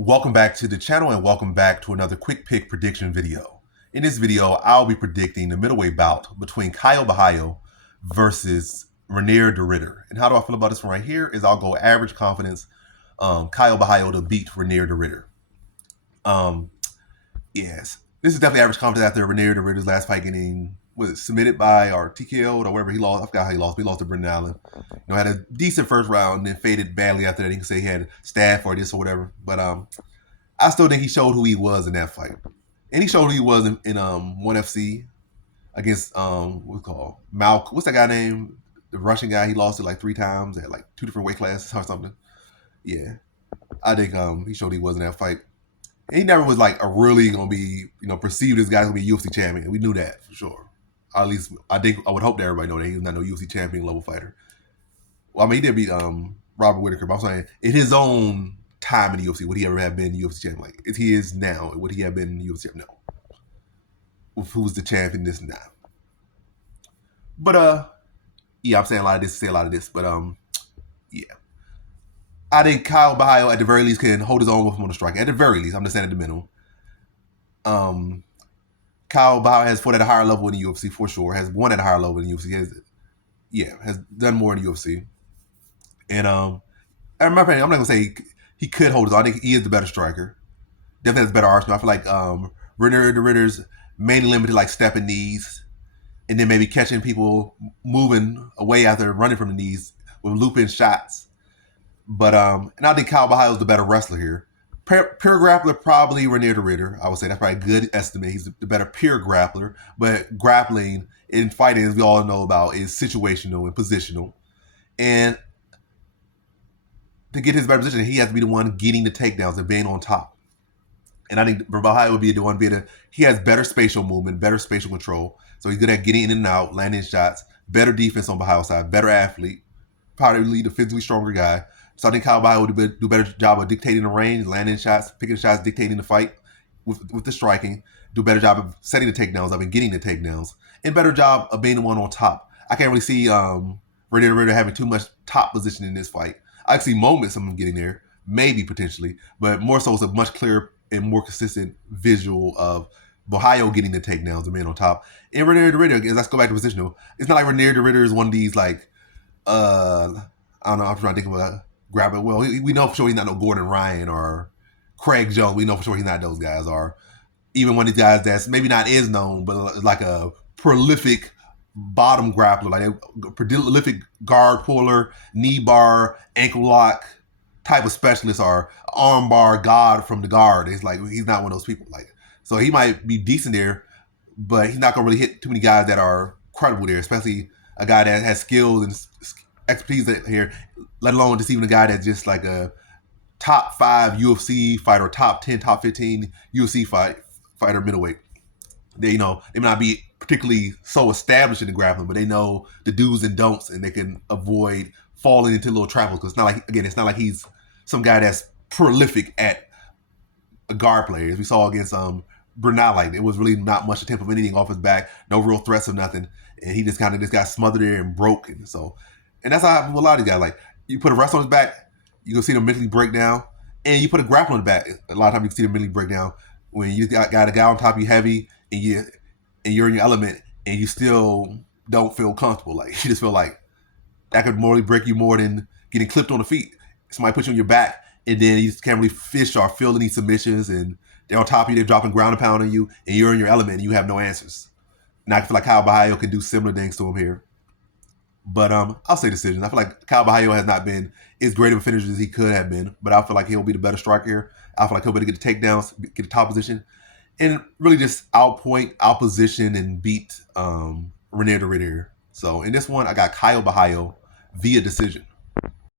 Welcome back to the channel and welcome back to another quick pick prediction video. In this video, I'll be predicting the middleweight bout between Caio Borralho versus Reiner de Ridder. And how do I feel about this one right here is I'll go average confidence Caio Borralho to beat Reiner de Ridder. Yes, this is definitely average confidence after Reiner de Ridder's last fight getting submitted by or TKO'd or whatever he lost. I forgot how he lost. He lost to Brendan Allen. Had a decent first round and then faded badly after that. He can say he had staph or this or whatever. But I still think he showed who he was in that fight. And he showed who he was in 1FC against what's called Malk. What's that guy named? The Russian guy. He lost it like 3 times at like 2 different weight classes or something. Yeah, I think he showed he was in that fight. And he never was like a really gonna be perceived as guy's gonna be a UFC champion. We knew that for sure. Or at least I would hope that everybody know that he was not no UFC champion level fighter. Well, I mean, he did beat Robert Whittaker, but I'm saying in his own time in the UFC, would he ever have been UFC champion? Like, if he is now, would he have been UFC champion? No. Who's the champion this now? But yeah, I'm saying a lot of this, but yeah. I think Caio Borralho at the very least can hold his own with him on the strike. At the very least, I'm just saying at the minimum. Caio Borralho has fought at a higher level in the UFC for sure. Has won at a higher level in the UFC. Has done more in the UFC. And in my opinion, I'm not gonna say he could hold his own. I think he is the better striker. Definitely has a better arsenal. I feel like Reiner de Ridder's mainly limited like stepping knees, and then maybe catching people moving away after running from the knees with looping shots. But and I think Caio Borralho is the better wrestler here. Pure grappler, probably Reiner de Ridder. I would say that's probably a good estimate. He's the better pure grappler. But grappling in fighting, as we all know about, is situational and positional. And to get his better position, he has to be the one getting the takedowns and being on top. And I think Borralho would be the one he has better spatial movement, better spatial control. So he's good at getting in and out, landing shots, better defense on Borralho's side, better athlete, probably the physically stronger guy. So I think Caio Borralho would do a better job of dictating the range, landing shots, picking shots, dictating the fight with the striking. Do a better job of setting the takedowns up and getting the takedowns. And better job of being the one on top. I can't really see Reiner de Ridder having too much top position in this fight. I see moments of him getting there, maybe potentially, but more so it's a much clearer and more consistent visual of Borralho getting the takedowns and being on top. And Reiner de Ridder, let's go back to positional. It's not like Reiner de Ridder is one of these like I don't know. I'm trying to think of a grabber. Well, we know for sure he's not no Gordon Ryan or Craig Jones. We know for sure he's not those guys. Or even one of these guys that's maybe not as known, but like a prolific bottom grappler, like a prolific guard puller, knee bar, ankle lock type of specialist, or arm bar god from the guard. It's like he's not one of those people. Like, so he might be decent there, but he's not gonna really hit too many guys that are credible there, especially a guy that has skills and expertise here, let alone just even a guy that's just like a top 5 UFC fighter, top 10, top 15 UFC fighter middleweight. They may not be particularly so established in the grappling, but they know the do's and don'ts, and they can avoid falling into little traps. Because it's not like he's some guy that's prolific at a guard player. As we saw against Bernal, like it was really not much attempt of anything off his back, no real threats or nothing, and he just got smothered there and broken. So. And that's how it happens with a lot of these guys. Like, you put a wrestler on his back, you're going to see them mentally break down. And you put a grappler on the back, a lot of times you can see them mentally break down. When you got a guy on top of you heavy, and you're in your element, and you still don't feel comfortable. Like, you just feel like that could morally break you more than getting clipped on the feet. Somebody puts you on your back, and then you just can't really fish or feel any submissions, and they're on top of you, they're dropping ground and pound on you, and you're in your element, and you have no answers. And I feel like Caio Borralho can do similar things to him here. But I'll say decision. I feel like Caio Borralho has not been as great of a finisher as he could have been, but I feel like he'll be the better striker here. I feel like he'll be able to get the takedowns, get the top position, and really just outpoint, outposition, and beat Reiner de Ridder. So in this one, I got Caio Borralho via decision.